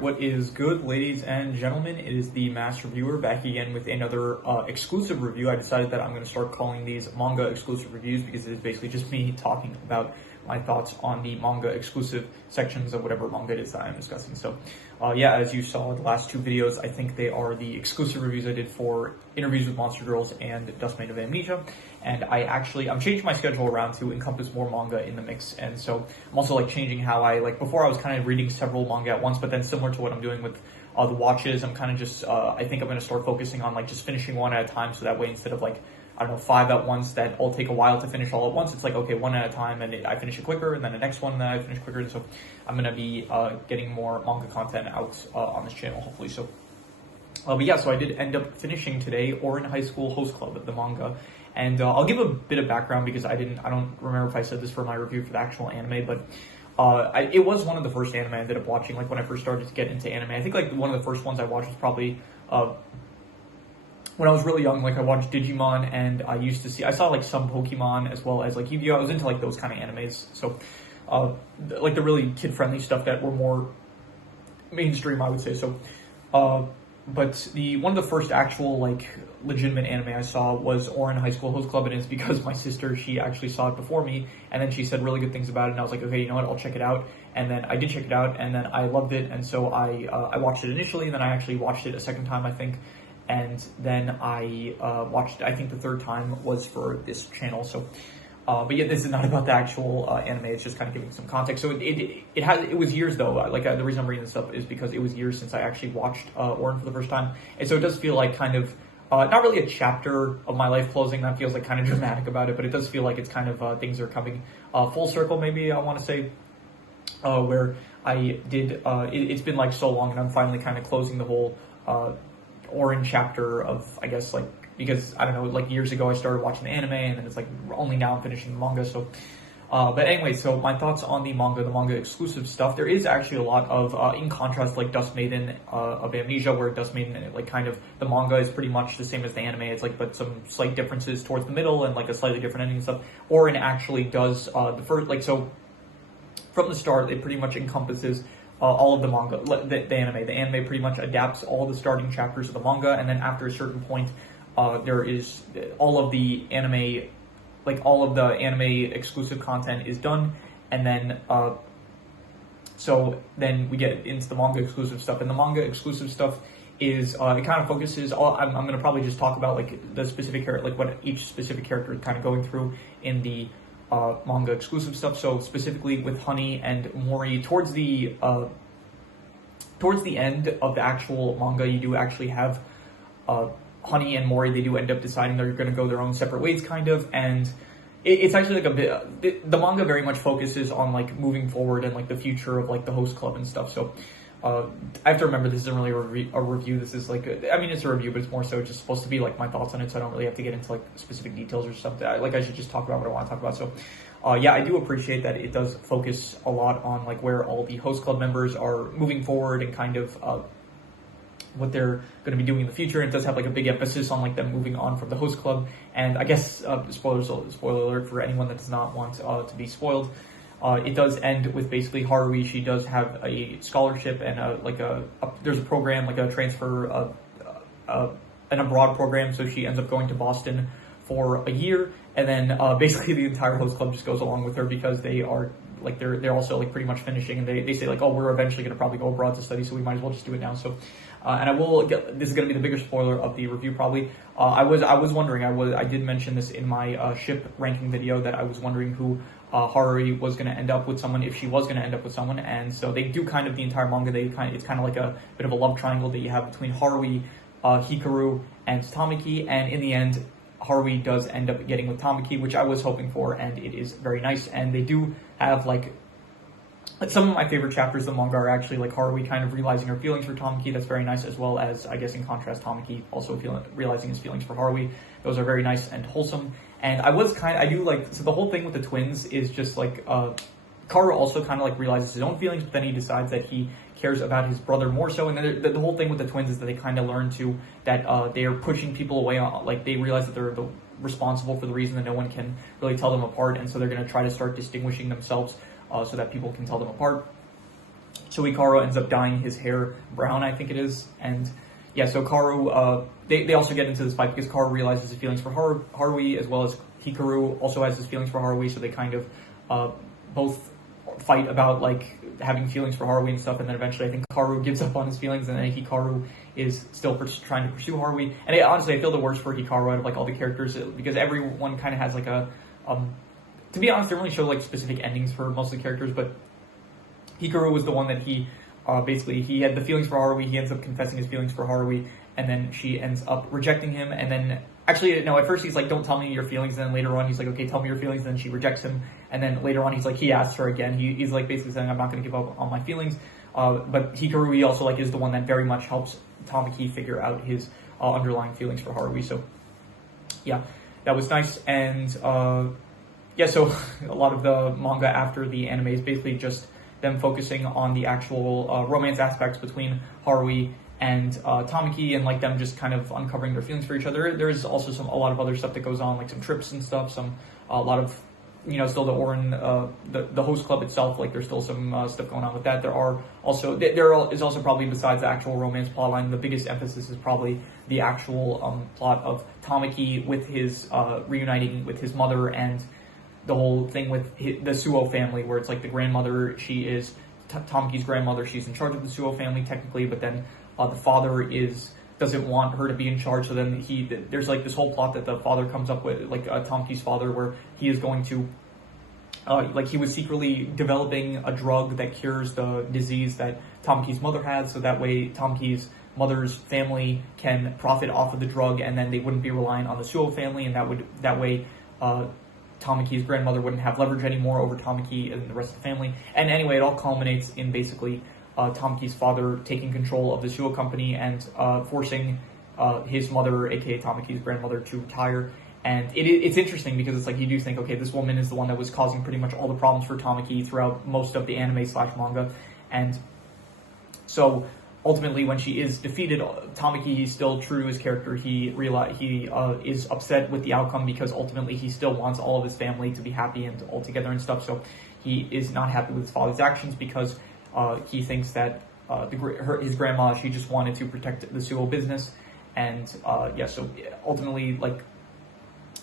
Alright, what is good, ladies and gentlemen? It is the Master Reviewer back again with another exclusive review. I decided that I'm going to start calling these manga exclusive reviews because it is basically just me talking about my thoughts on the manga exclusive sections of whatever manga it is that I'm discussing. So, yeah, as you saw in the last two videos, I think they are the exclusive reviews I did for Interviews with Monster Girls and Dust Made of Amnesia. And I'm changing my schedule around to encompass more manga in the mix. And so I'm also like changing how before I was kind of reading several manga at once, but then similar to what I'm doing with the watches, I'm kind of just, I think I'm going to start focusing on like just finishing one at a time. So that way, instead of like, I don't know, 5 at once that all take a while to finish all at once, it's like, okay, one at a time, and I finish it quicker, and then the next one that I finish quicker. And so I'm going to be getting more manga content out on this channel, hopefully. So, but yeah, so I did end up finishing today Ouran High School Host Club, the manga. And I'll give a bit of background because I don't remember if I said this for my review for the actual anime, but it was one of the first anime I ended up watching, like when I first started to get into anime. I think like one of the first ones I watched was probably when I was really young. Like I watched Digimon, and I saw like some Pokemon as well as like Yu-Gi-Oh! I was into like those kind of animes, so like the really kid-friendly stuff that were more mainstream, I would say. So but one of the first actual like legitimate anime I saw was Ouran High School Host Club, and it's because my sister, she actually saw it before me, and then she said really good things about it, and I was like, okay, you know what, I'll check it out. And then I did check it out, and then I loved it, and so I watched it initially, and then I actually watched it a second time, I think, and then I watched, I think the third time was for this channel. So but yeah, this is not about the actual anime. It's just kind of giving some context. So it was years though. Like the reason I'm bringing this up is because it was years since I actually watched Ouran for the first time, and so it does feel like kind of not really a chapter of my life closing. That feels like kind of dramatic about it, but it does feel like it's kind of things are coming full circle. Maybe I want to say where I did. It's been like so long, and I'm finally kind of closing the whole Ouran chapter of, I guess, like. Because, I don't know, like years ago I started watching the anime, and then it's like only now I'm finishing the manga. So, but anyway, so my thoughts on the manga exclusive stuff. There is actually a lot of, in contrast, like Dust Maiden of Amnesia, where Dust Maiden, like kind of, the manga is pretty much the same as the anime. It's like, but some slight differences towards the middle and like a slightly different ending and stuff. Ouran actually does, the first, like, so from the start, it pretty much encompasses all of the manga, the anime. The anime pretty much adapts all the starting chapters of the manga, and then after a certain point, there is all of the anime exclusive content is done, and then so then we get into the manga exclusive stuff. And the manga exclusive stuff is it kind of focuses. I'm going to probably just talk about like the specific character, like what each specific character is kind of going through in the manga exclusive stuff. So specifically with Honey and Mori, towards the end of the actual manga, you do actually have Honey and Mori, they do end up deciding they're going to go their own separate ways, kind of, and it's actually like a bit, the manga very much focuses on like moving forward and like the future of like the host club and stuff. So I have to remember this isn't really a review. This is like I mean, it's a review, but it's more so just supposed to be like my thoughts on it, so I don't really have to get into like specific details or something. I should just talk about what I want to talk about. So yeah, I do appreciate that it does focus a lot on like where all the host club members are moving forward and kind of what they're going to be doing in the future. And it does have like a big emphasis on like them moving on from the host club. And I guess spoiler alert for anyone that does not want to be spoiled. It does end with basically Haruhi. She does have a scholarship and there's a program, like a transfer an abroad program. So she ends up going to Boston for a year, and then basically the entire host club just goes along with her because they are like they're also like pretty much finishing, and they say like, oh, we're eventually going to probably go abroad to study, so we might as well just do it now. So and this is going to be the bigger spoiler of the review probably. I was wondering, I did mention this in my ship ranking video, that I was wondering who Haruhi was going to end up with someone, if she was going to end up with someone. And so they do kind of, the entire manga, it's kind of like a bit of a love triangle that you have between Haruhi, Hikaru, and Tamaki, and in the end Haruhi does end up getting with Tamaki, which I was hoping for, and it is very nice. And they do have like some of my favorite chapters of the manga are actually like Haruhi kind of realizing her feelings for Tamaki. That's very nice, as well as, I guess in contrast, Tamaki also realizing his feelings for Haruhi. Those are very nice and wholesome. And I do like, so the whole thing with the twins is just like, Karu also kind of like realizes his own feelings, but then he decides that he cares about his brother more so. And then the whole thing with the twins is that they kind of learn that they are pushing people away, like they realize that they're responsible for the reason that no one can really tell them apart, and so they're going to try to start distinguishing themselves so that people can tell them apart. So Hikaru ends up dyeing his hair brown, I think it is, and yeah, so Karu, they also get into this fight because Karu realizes his feelings for Harui, as well as Hikaru also has his feelings for Harui, so they kind of both fight about like having feelings for Harui and stuff, and then eventually I think Karu gives up on his feelings, and then Hikaru is still trying to pursue Harui. And honestly, I feel the worst for Hikaru out of like all the characters, because everyone kind of has like a, to be honest, they don't really show like specific endings for most of the characters, but Hikaru was the one that basically he had the feelings for Harui, he ends up confessing his feelings for Harui, and then she ends up rejecting him, and then, actually, no, at first he's like, don't tell me your feelings, and then later on he's like, okay, tell me your feelings, and then she rejects him, and then later on he's like, he asks her again, he's like basically saying, I'm not going to give up on my feelings, but Hikaru, he also like is the one that very much helps Tamaki figure out his underlying feelings for Harui, so, yeah, that was nice, and, yeah, so, a lot of the manga after the anime is basically just them focusing on the actual romance aspects between Harui and Tamaki, and like them just kind of uncovering their feelings for each other. There's also a lot of other stuff that goes on, like some trips and stuff, a lot of, still the Ouran, the host club itself, like there's still some stuff going on with that. There is also probably, besides the actual romance plotline, the biggest emphasis is probably the actual plot of Tamaki with his reuniting with his mother, and the whole thing with the Suo family, where it's like the grandmother, she is Tamaki's grandmother, she's in charge of the Suo family technically, but then the father doesn't want her to be in charge, so then there's like this whole plot that the father comes up with, like Tamaki's father, where he is going to, like he was secretly developing a drug that cures the disease that Tamaki's mother has, so that way Tamaki's mother's family can profit off of the drug, and then they wouldn't be relying on the Suo family, and that way Tamaki's grandmother wouldn't have leverage anymore over Tamaki and the rest of the family. And anyway, it all culminates in basically Tamaki's father taking control of the Suo company and forcing his mother, aka Tamaki's grandmother, to retire. And it's interesting because it's like you do think, okay, this woman is the one that was causing pretty much all the problems for Tamaki throughout most of the anime/manga. And so ultimately, when she is defeated, Tamaki, he's still true to his character. He is upset with the outcome because ultimately he still wants all of his family to be happy and all together and stuff. So he is not happy with his father's actions because he thinks that his grandma, she just wanted to protect the Suo business. And yeah, so ultimately, like,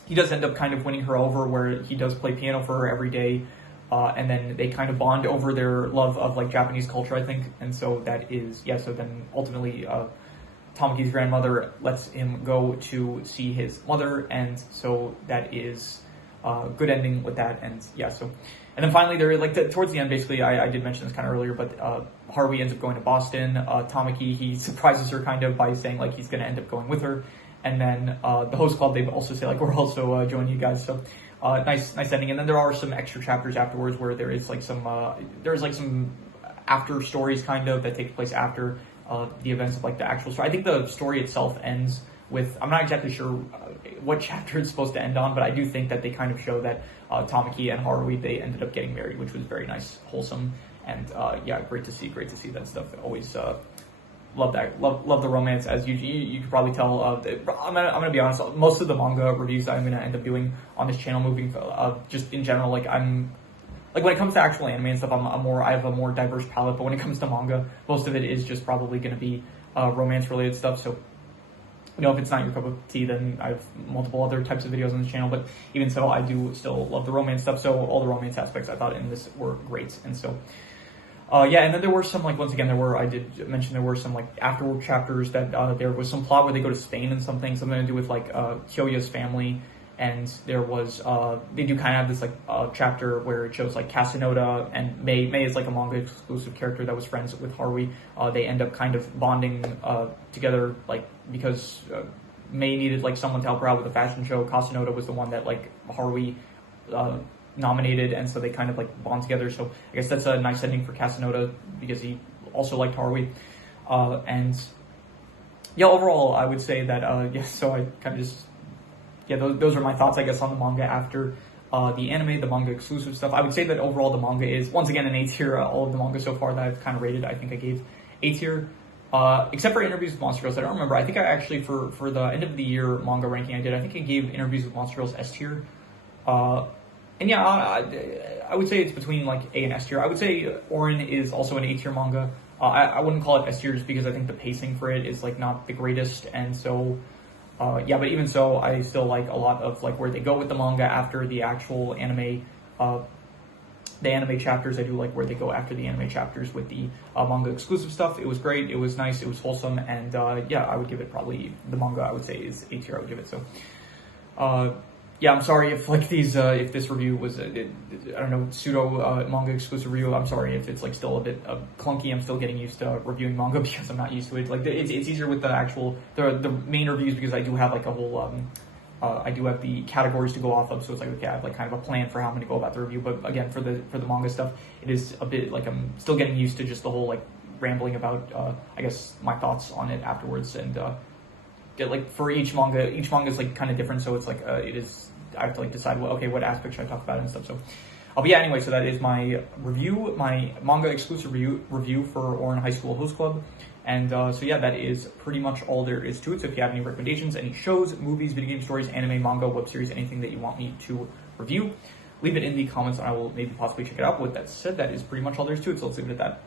he does end up kind of winning her over, where he does play piano for her every day. And then they kind of bond over their love of like Japanese culture, I think. And so that is, yeah, so then ultimately Tamaki's grandmother lets him go to see his mother, and so that is a good ending with that. And yeah, so, and then finally they're like towards the end, basically, I did mention this kind of earlier, but Harui ends up going to Boston. Tamaki, he surprises her kind of by saying like he's going to end up going with her. And then the host club, they also say like, we're also joining you guys. So nice ending. And then there are some extra chapters afterwards where there is like some after stories kind of that take place after the events of like the actual story. I think the story itself ends with, I'm not exactly sure what chapter it's supposed to end on, but I do think that they kind of show that Tamaki and Harui, they ended up getting married, which was very nice, wholesome, and yeah, great to see that stuff. Always love that, love the romance. As you could probably tell. I'm gonna be honest. Most of the manga reviews I'm gonna end up doing on this channel, moving just in general, like I'm like when it comes to actual anime and stuff, I have a more diverse palette. But when it comes to manga, most of it is just probably gonna be romance related stuff. So, you know, if it's not your cup of tea, then I have multiple other types of videos on this channel. But even so, I do still love the romance stuff. So all the romance aspects I thought in this were great, and so. Yeah, and then there were some, like, once again, I did mention there were some, like, afterward chapters that, there was some plot where they go to Spain and something to do with, like, Kyoya's family, and there was, they do kind of have this, like, chapter where it shows, like, Casanova and May is, like, a manga exclusive character that was friends with Harui. They end up kind of bonding, together, like, because, May needed, like, someone to help her out with a fashion show. Casanova was the one that, like, Harui, nominated, and so they kind of like bond together. So I guess that's a nice ending for Casanova because he also liked Harui. And yeah, overall I would say that yeah, so I kind of just, yeah, those are my thoughts, I guess, on the manga after the anime, the manga exclusive stuff. I would say that overall the manga is once again an A tier. All of the manga so far that I've kind of rated, I think I gave A tier. Except for Interviews with Monster Girls. I don't remember. I think I actually, for the end of the year manga ranking I did, I think I gave Interviews with Monster Girls S tier. And yeah, I would say it's between like A and S tier. I would say Ouran is also an A tier manga. I wouldn't call it S tier just because I think the pacing for it is like not the greatest, and so yeah. But even so, I still like a lot of like where they go with the manga after the actual anime. The anime chapters, I do like where they go after the anime chapters with the manga exclusive stuff. It was great, it was nice, it was wholesome, and yeah, I would give it probably, the manga I would say is A tier, I would give it. So yeah, I'm sorry if like these, if this review was, I don't know, pseudo manga exclusive review. I'm sorry if it's like still a bit clunky. I'm still getting used to reviewing manga because I'm not used to it. Like it's easier with the actual, the main reviews because I do have like a whole, I do have the categories to go off of, so it's like, okay, I have like kind of a plan for how I'm going to go about the review. But again, for the manga stuff, it is a bit like I'm still getting used to just the whole like rambling about, I guess, my thoughts on it afterwards. And get like for each manga is like kind of different, so it's like it is, I have to like decide what, okay, what aspect should I talk about and stuff. So but yeah, anyway, so that is my review, my manga exclusive review for Ouran High School Host Club. And so yeah, that is pretty much all there is to it. So if you have any recommendations, any shows, movies, video game stories, anime, manga, web series, anything that you want me to review, leave it in the comments and I will maybe possibly check it out. But with that said, that is pretty much all there is to it. So let's leave it at that.